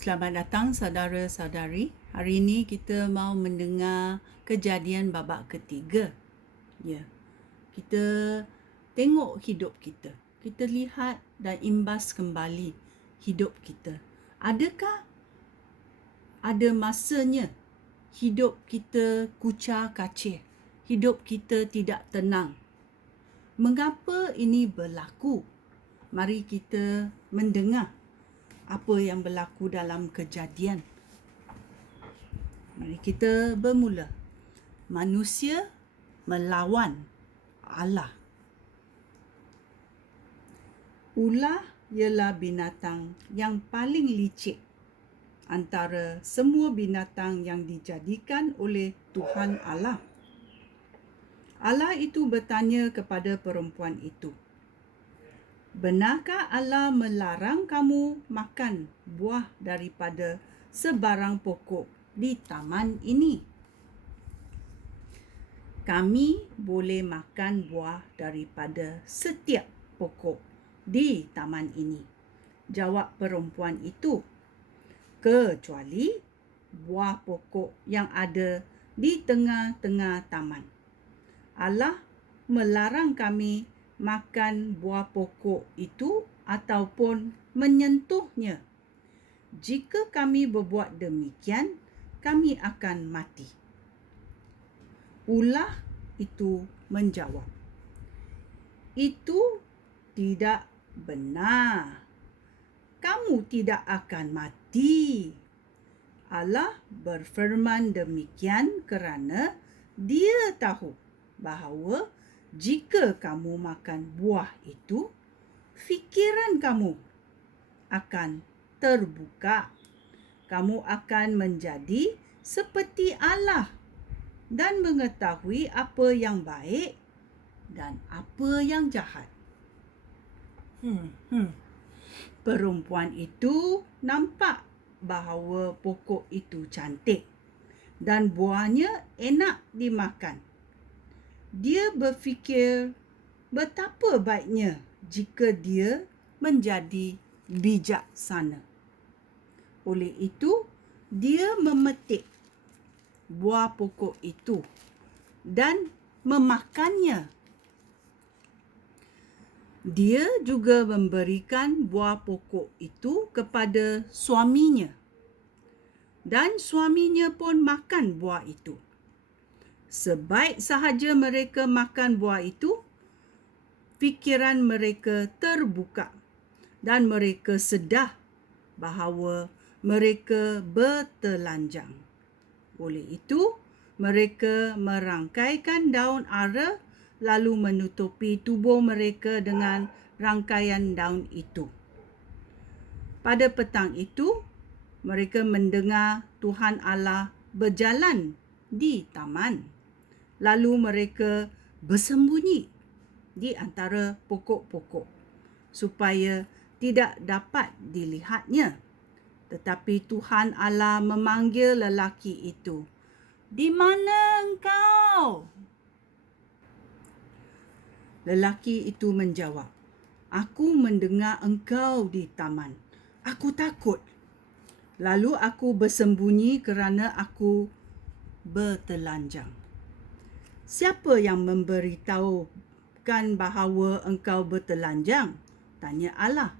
Selamat datang saudara-saudari. Hari ini kita mau mendengar kejadian babak ketiga. Ya. Kita tengok hidup kita. Kita lihat dan imbas kembali hidup kita. Adakah ada masanya hidup kita kucar kacir? Hidup kita tidak tenang. Mengapa ini berlaku? Mari kita mendengar apa yang berlaku dalam kejadian. Mari kita bermula. Manusia melawan Allah. Ular ialah binatang yang paling licik antara semua binatang yang dijadikan oleh Tuhan Allah. Allah itu bertanya kepada perempuan itu, "Benarkah Allah melarang kamu makan buah daripada sebarang pokok di taman ini?" "Kami boleh makan buah daripada setiap pokok di taman ini," jawab perempuan itu, "kecuali buah pokok yang ada di tengah-tengah taman. Allah melarang kami makan buah pokok itu ataupun menyentuhnya. Jika kami berbuat demikian, kami akan mati." Ular itu menjawab, "Itu tidak benar. Kamu tidak akan mati. Allah berfirman demikian kerana Dia tahu bahawa jika kamu makan buah itu, fikiran kamu akan terbuka. Kamu akan menjadi seperti Allah dan mengetahui apa yang baik dan apa yang jahat." Perempuan itu nampak bahawa pokok itu cantik dan buahnya enak dimakan. Dia berfikir betapa baiknya jika dia menjadi bijaksana. Oleh itu, dia memetik buah pokok itu dan memakannya. Dia juga memberikan buah pokok itu kepada suaminya. Dan suaminya pun makan buah itu. Sebaik sahaja mereka makan buah itu, fikiran mereka terbuka dan mereka sedar bahawa mereka bertelanjang. Oleh itu, mereka merangkaikan daun ara lalu menutupi tubuh mereka dengan rangkaian daun itu. Pada petang itu, mereka mendengar Tuhan Allah berjalan di taman. Lalu mereka bersembunyi di antara pokok-pokok supaya tidak dapat dilihatnya. Tetapi Tuhan Allah memanggil lelaki itu, "Di mana engkau?" Lelaki itu menjawab, "Aku mendengar engkau di taman. Aku takut. Lalu aku bersembunyi kerana aku bertelanjang." "Siapa yang memberitahukan bahawa engkau bertelanjang?" tanya Allah.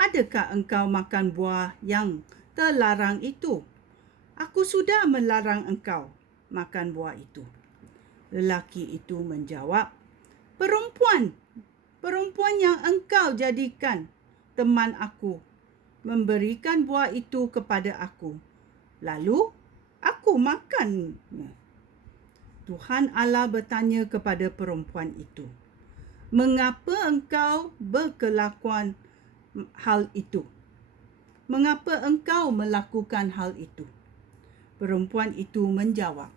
"Adakah engkau makan buah yang terlarang itu? Aku sudah melarang engkau makan buah itu." Lelaki itu menjawab, Perempuan yang engkau jadikan teman aku memberikan buah itu kepada aku. Lalu aku makannya." Tuhan Allah bertanya kepada perempuan itu, "Mengapa engkau berkelakuan hal itu? Mengapa engkau melakukan hal itu?" Perempuan itu menjawab,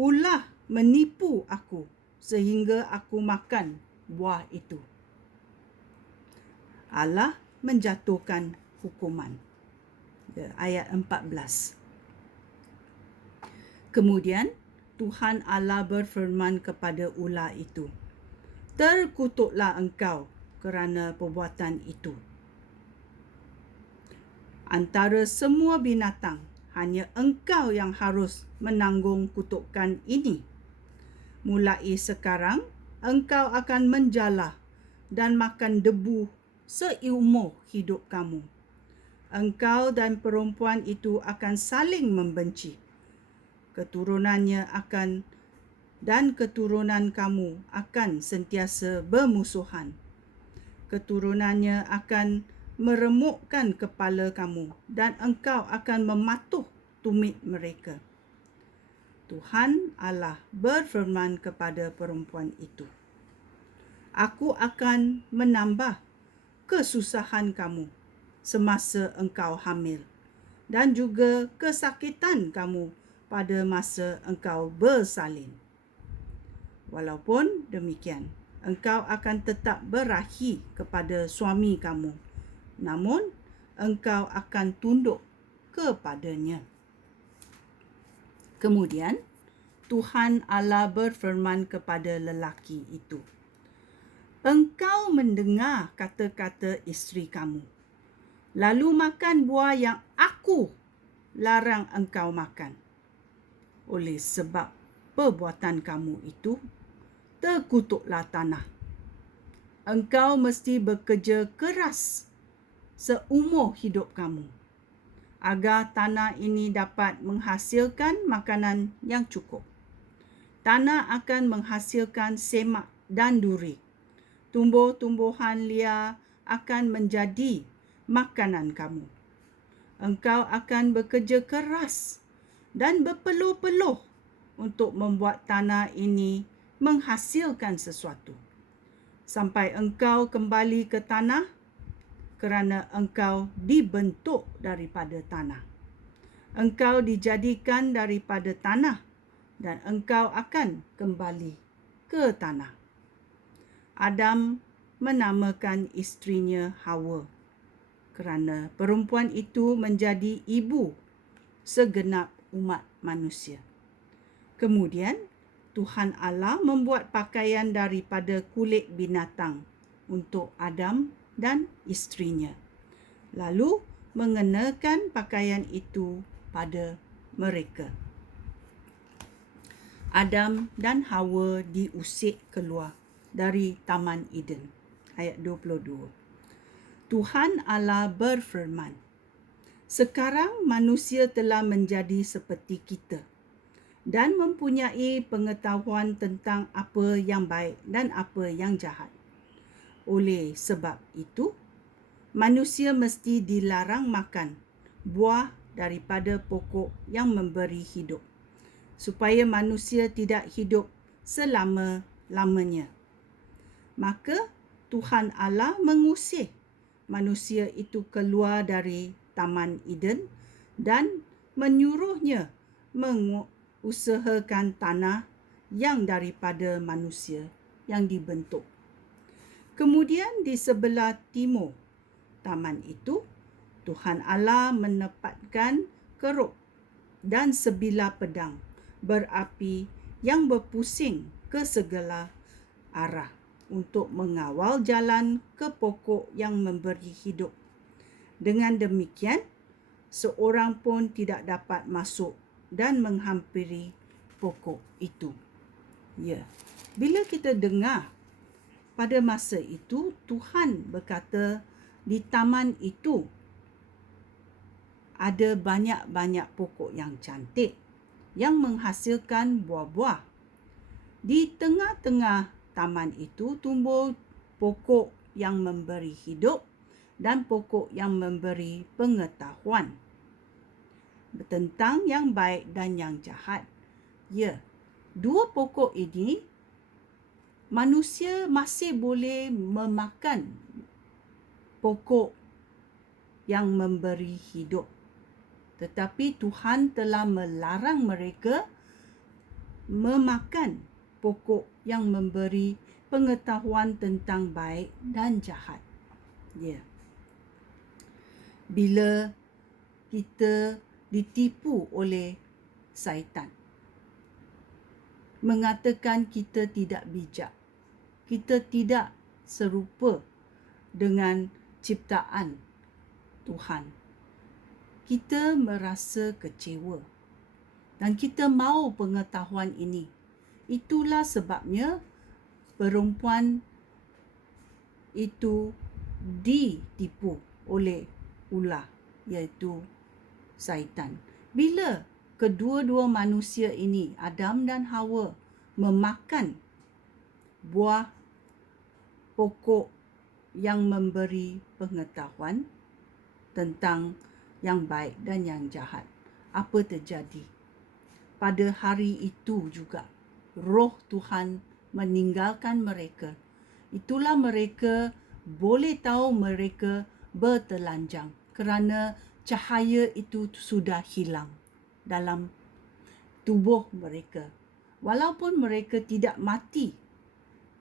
"Ular menipu aku sehingga aku makan buah itu." Allah menjatuhkan hukuman. Ayat 14. Kemudian Tuhan Allah berfirman kepada ular itu, "Terkutuklah engkau kerana perbuatan itu. Antara semua binatang, hanya engkau yang harus menanggung kutukan ini. Mulai sekarang, engkau akan menjala dan makan debu seumur hidup kamu. Engkau dan perempuan itu akan saling membenci. Keturunan kamu akan sentiasa bermusuhan. Keturunannya akan meremukkan kepala kamu dan engkau akan mematuh tumit mereka. Tuhan Allah berfirman kepada perempuan itu, Aku akan menambah kesusahan kamu semasa engkau hamil dan juga kesakitan kamu pada masa engkau bersalin. Walaupun demikian, engkau akan tetap berahi kepada suami kamu, namun engkau akan tunduk kepadanya. Kemudian, Tuhan Allah berfirman kepada lelaki itu, Engkau mendengar kata-kata isteri kamu, lalu makan buah yang aku larang engkau makan. Oleh sebab perbuatan kamu itu, terkutuklah tanah. Engkau mesti bekerja keras seumur hidup kamu, agar tanah ini dapat menghasilkan makanan yang cukup. Tanah akan menghasilkan semak dan duri. Tumbuh-tumbuhan liar akan menjadi makanan kamu. Engkau akan bekerja keras dan berpeluh-peluh untuk membuat tanah ini menghasilkan sesuatu, sampai engkau kembali ke tanah, kerana engkau dibentuk daripada tanah. Engkau dijadikan daripada tanah, dan engkau akan kembali ke tanah. Adam menamakan isterinya Hawa, kerana perempuan itu menjadi ibu segenap umat manusia. Kemudian, Tuhan Allah membuat pakaian daripada kulit binatang untuk Adam dan isterinya, lalu mengenakan pakaian itu pada mereka. Adam dan Hawa diusir keluar dari Taman Eden. Ayat 22. Tuhan Allah berfirman, Sekarang manusia telah menjadi seperti kita dan mempunyai pengetahuan tentang apa yang baik dan apa yang jahat. Oleh sebab itu, manusia mesti dilarang makan buah daripada pokok yang memberi hidup, supaya manusia tidak hidup selama-lamanya. Maka Tuhan Allah mengusir manusia itu keluar dari Taman Eden dan menyuruhnya mengusahakan tanah yang daripada manusia yang dibentuk. Kemudian di sebelah timur taman itu, Tuhan Allah menempatkan kerub dan sebilah pedang berapi yang berpusing ke segala arah untuk mengawal jalan ke pokok yang memberi hidup. Dengan demikian, seorang pun tidak dapat masuk dan menghampiri pokok itu. Ya, bila kita dengar pada masa itu, Tuhan berkata di taman itu ada banyak-banyak pokok yang cantik yang menghasilkan buah-buah. Di tengah-tengah taman itu tumbuh pokok yang memberi hidup dan pokok yang memberi pengetahuan tentang yang baik dan yang jahat. Ya, dua pokok ini manusia masih boleh memakan pokok yang memberi hidup. Tetapi Tuhan telah melarang mereka memakan pokok yang memberi pengetahuan tentang baik dan jahat. Ya. Bila kita ditipu oleh syaitan, mengatakan kita tidak bijak, kita tidak serupa dengan ciptaan Tuhan, kita merasa kecewa dan kita mahu pengetahuan ini. Itulah sebabnya perempuan itu ditipu oleh ular, iaitu syaitan. Bila kedua-dua manusia ini, Adam dan Hawa, memakan buah pokok yang memberi pengetahuan tentang yang baik dan yang jahat, apa terjadi? Pada hari itu juga, roh Tuhan meninggalkan mereka. Itulah mereka boleh tahu mereka bertelanjang kerana cahaya itu sudah hilang dalam tubuh mereka. Walaupun mereka tidak mati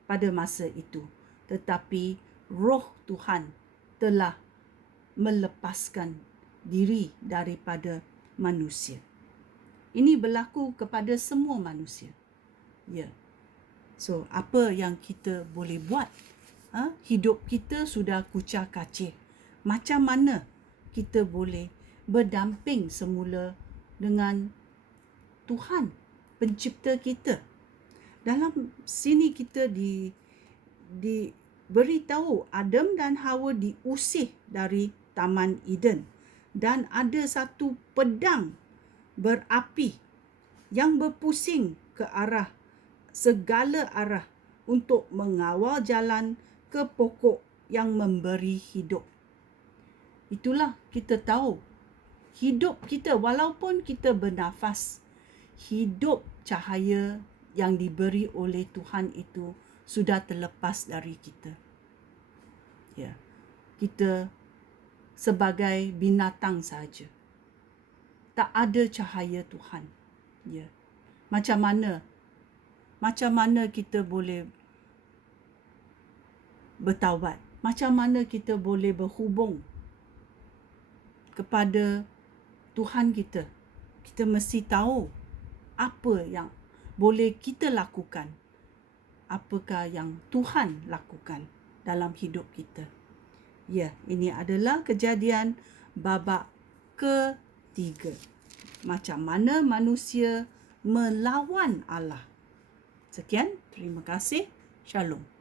pada masa itu, tetapi roh Tuhan telah melepaskan diri daripada manusia. Ini berlaku kepada semua manusia. Ya. So, apa yang kita boleh buat? Hidup kita sudah kucar kacir. Macam mana kita boleh berdamping semula dengan Tuhan, pencipta kita? Dalam sini kita diberitahu Adam dan Hawa diusir dari Taman Eden dan ada satu pedang berapi yang berpusing ke segala arah untuk mengawal jalan ke pokok yang memberi hidup. Itulah kita tahu hidup kita, walaupun kita bernafas, hidup cahaya yang diberi oleh Tuhan itu sudah terlepas dari kita. Ya. Kita sebagai binatang saja. Tak ada cahaya Tuhan. Ya. Macam mana kita boleh bertaubat? Macam mana kita boleh berhubung kepada Tuhan kita? Kita mesti tahu apa yang boleh kita lakukan. Apakah yang Tuhan lakukan dalam hidup kita. Ya, ini adalah kejadian babak ketiga. Macam mana manusia melawan Allah. Sekian, terima kasih. Shalom.